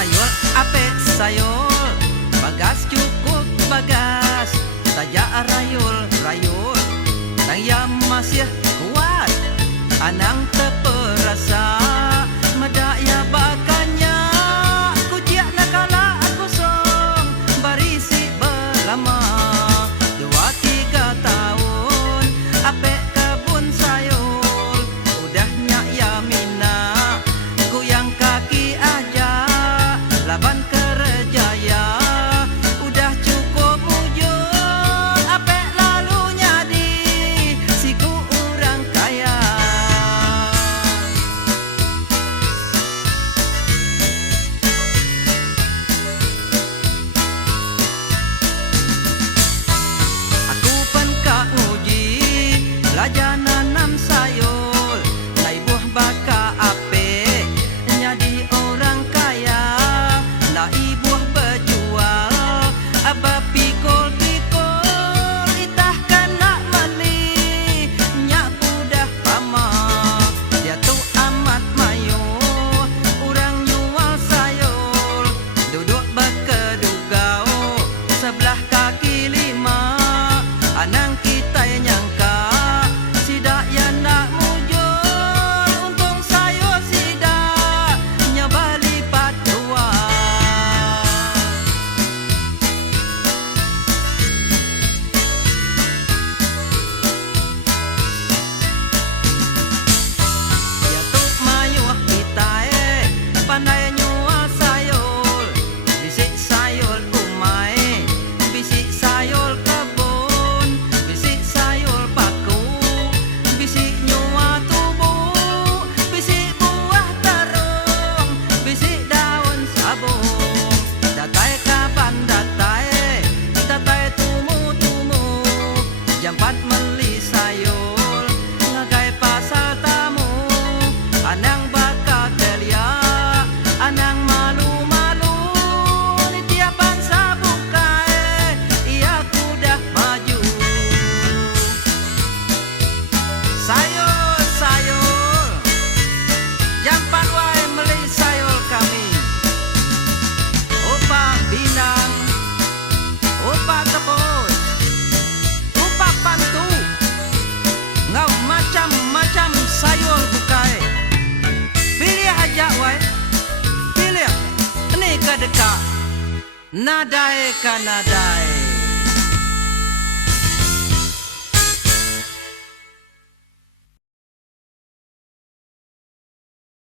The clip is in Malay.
sayur ape sayur, bagas cukup bagas, saja rayul-rayul, saya masih kuat, anang terperasa, medaya bakanya, kuciak nakala aku song, barisi belama, 2-3 tahun, ape kebun sayur, udahnya ya mina, goyang kaki aja, laban kerjaya, udah cukup ujung, ape lalunya di siku orang kaya. Aku penkak nguji, belajar nanam sayur, nai buah baka ape, jadi orang kaya, nai buah berjual, aba pikul-pikul, itah kena meli, nyak budah pama, dia tu amat mayu, orang nyual sayur, duduk berkedugau, sebelah kaki 5, anang kita yang nyangka, sidak yang nak mujur, untung sayur sidak, nyoba lipat 2. Ya tu mayuh kita pandai nyual sayur, bisik sayur umai, bisik sayur kebun, bisik sayur paku, bisik nyual tubuh, bisik buah terung, bisik daun sabung. Datai kapan datai, datai tumu-tumu, jam 4 meli sayur, ngagai pasar tamu, anang bakal telia, anang malu-malu, ni tiap bangsa bukai, ia kudah maju. Sayur-sayur, jam 4 wae meli sayur kami, opak binang, opak tepus, opak pantu, ngau macam-macam sayur bukai. Pilih aja wae, pilih, ini ke dekat, nadai ka nadai.